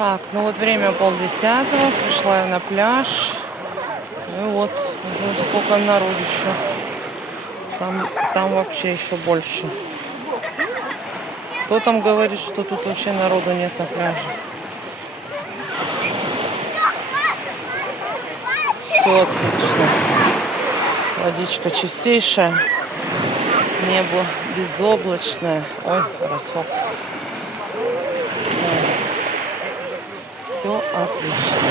Так, ну вот время 9:30, пришла я на пляж. И вот, уже сколько народу еще. Там вообще еще больше. Кто там говорит, что тут вообще народу нет на пляже? Все отлично. Водичка чистейшая. Небо безоблачное. Ой, расфокус. Все отлично.